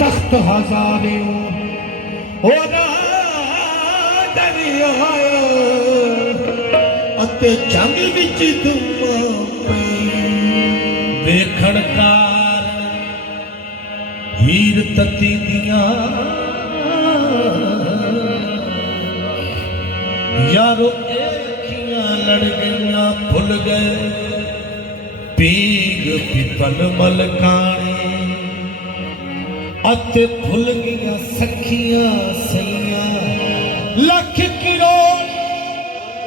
तख्त हजारे होना दरिया अते जंग विच धुमा पई वेखण कारण हीर तती दियां यारो एखियां लड़ गईयां भुल गए पीग पिपल मलकाने अते भुल गया सखियां सैया लख करोड़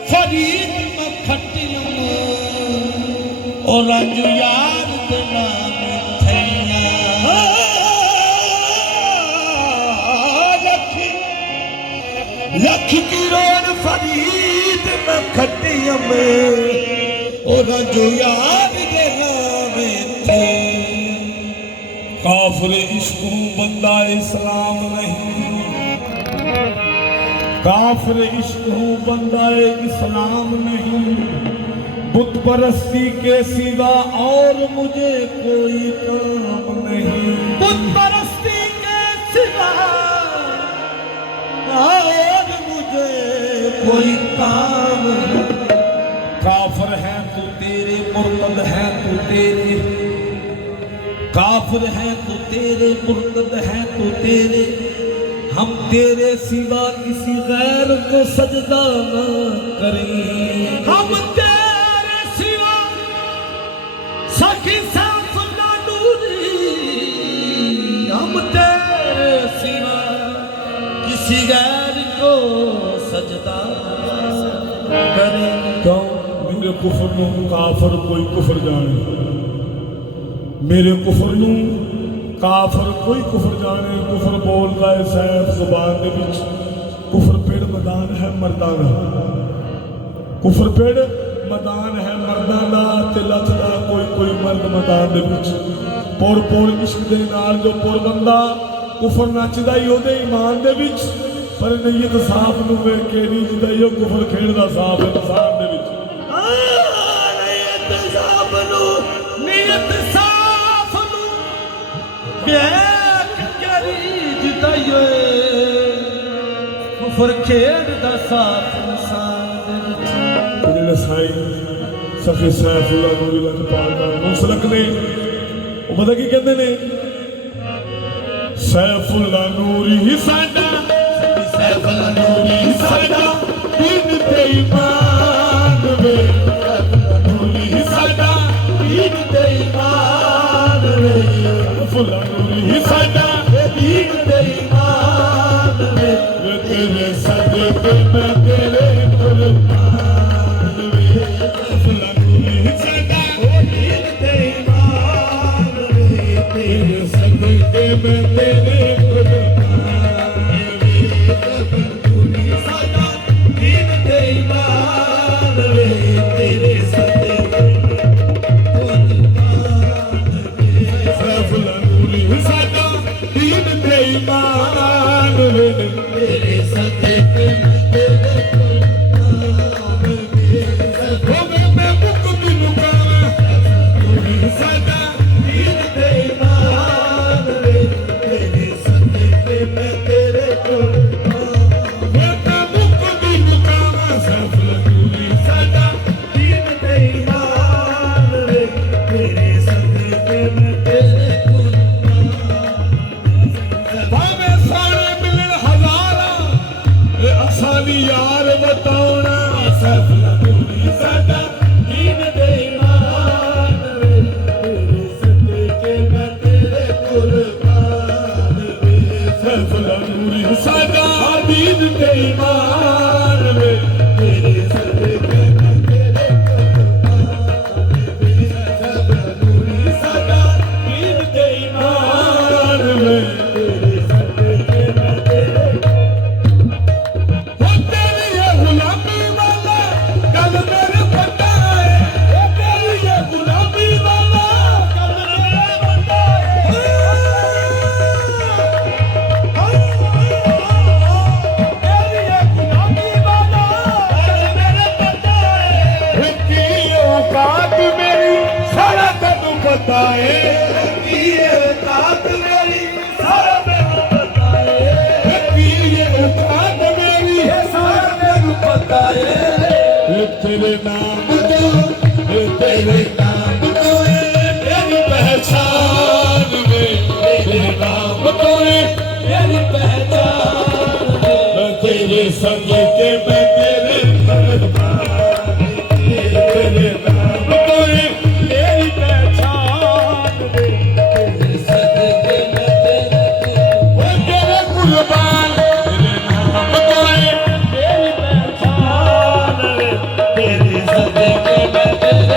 फरीद में खटियां और रंजू यार दे नाम थैया लख करोड़ फरीद में खटियां और रंजू यार दे नाम थैया काफिर इश्क बंदा इस्लाम नहीं काफिर इश्क बंदा इस्लाम नहीं बुत परस्ती के सिवा और मुझे कोई काम नहीं बुत परस्ती के सिवा और मुझे कोई काम नहीं काफिर है तू तेरे मुर्तद है तू तेरे काफिर है तो तेरे मुर्तद है तो तेरे हम तेरे सिवा किसी गैर को सजदा न करें हम तेरे सिवा सखी सैफुल्ला नूरी हम तेरे सिवा किसी गैर को सजदा न करें क्यों मेरे कुफर नूं काफिर कोई कुफर जाने मेरे कुफर नूं काफर कोई कुफर जाने कुफर बोलता है सैफ जुबान दे विच कुफर पेड़ मैदान है मर्दां दा कुफर पेड़ मैदान है मर्दां दा ते लथदा कोई कोई मर्द मैदान दे विच पुर पुर इश्क दे नाल जो पुर बंदा कुफर नचदा ही ओदे ईमान दे विच पर नीयत साफ नूं वेख के नहीं जिदा यो कुफर खेड़दा साफ इंसान दे विच नीयत साफ नूं नीयत कुफर खेड़दा साथ इंसान दे विच जिहड़े साई सफी सैफुल्ला नूरी लखपाल दा मुसलक ने ਉਹ ਪਤਾ ਕੀ ਕਹਿੰਦੇ ਨੇ सैफुल्ला नूरी ही साडा सैफुल्ला नूरी ही साडा दीन ते ईमान वे सैफुल्ला नूरी ही साडा दीन ते ईमान वे सैफुल्ला नूरी ही साडा दीन ते ईमान वे तेरे सदके मैं तेरे कुर्बान वे सैफुल्ला नूरी ही साडा दीन ते ईमान वे तेरे सदके मैं तेरे कुर्बान वे तेरे सदके की औकात मेरी सारा मैनू पता है की औकात मेरी है सारा मैनू पता है तेरे नाम तो तेरे नाम तो मेरी पहचान में तेरे नाम तो मेरी पहचान मैं तेरे संग के मैं तेरे परवान तेरे नाम तो मेरी पहचान में तेरे संग के मैं तेरे कुर्बान तेरे नाम तो मेरी पहचान में तेरे संग के मैं तेरे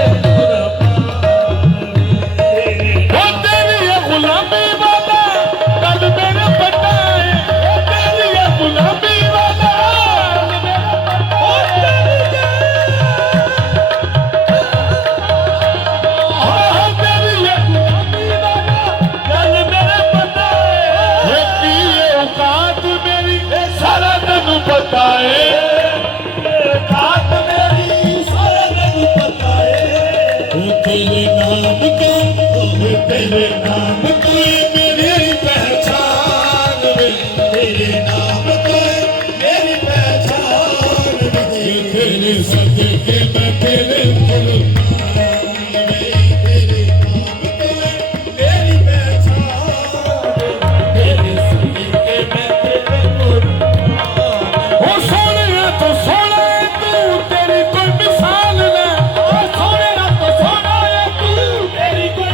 तेरे नाम को मेरी पहचान में तेरे नाम को मेरी पहचान में तेरे सदके मैं तेरे कुर्बान में तेरे नाम को मेरी पहचान तेरे सदके मैं तेरे कुर्बान ओ सोनिया तो सोना है तू तेरी कोई मिसाल ना ओ सोनिया तो सोना है तू तेरी कोई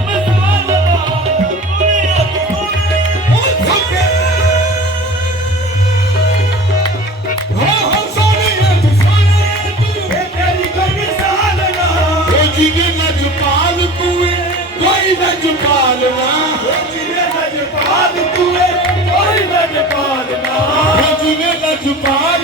Pad